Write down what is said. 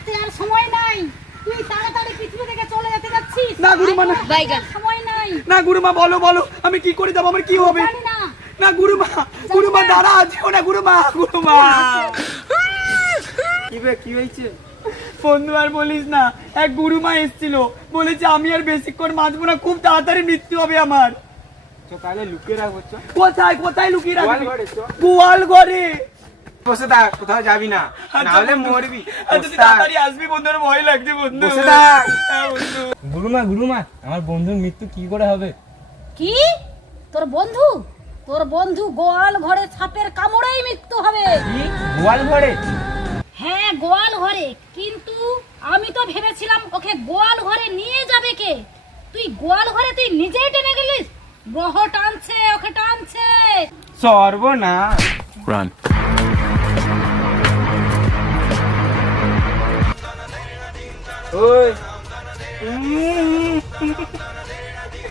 হাতে আর সময় নাই, তুই তাড়াতাড়ি পৃথিবী থেকে চলে যেতে যাচ্ছিস। না গুরুমা না, সময় নাই। না গুরুমা বলো বলো আমি কি করে যাবো, আমার কি হবে? জানি না। না গুরুমা, গুরুমা দাঁড়া, যেও না গুরুমা, গুরুমা। কি হয়েছে? বন্ধু আর বলিস না, এক গুরুমা এসেছিল, বলেছে আমি আর বেশিক্ষণ বাঁচবো না, খুব তাড়াতাড়ি মৃত্যু হবে আমার। তাহলে লুকিয়ে রাখবো। কোথায় কোথায় লুকিয়ে রাখবি? গোয়াল ঘরে। বসে থাক, কোথাও যাবি না, নাহলে মরবি। তাড়াতাড়ি আসবি বন্ধু, আমার ভয় লাগছে বন্ধু। বসে থাক। হ্যাঁ বন্ধু। গুরুমা গুরুমা, আমার বন্ধুর মৃত্যু কি করে হবে? কি? তোর বন্ধু? তোর বন্ধু গোয়াল ঘরে সাপের কামড়েই মৃত্যু হবে। কি গোয়াল ঘরে? হ্যাঁ গোয়াল ঘরে, কিন্তু আমি তো ভেবেছিলাম ওকে গোয়াল ঘরে নিয়ে যাবে কে। তুই গোয়াল ঘরে তুই নিজেই টেনে গেলিস। গ্রহ টানছে, ওকে টানছে। সর্বনাশ। Run. ওই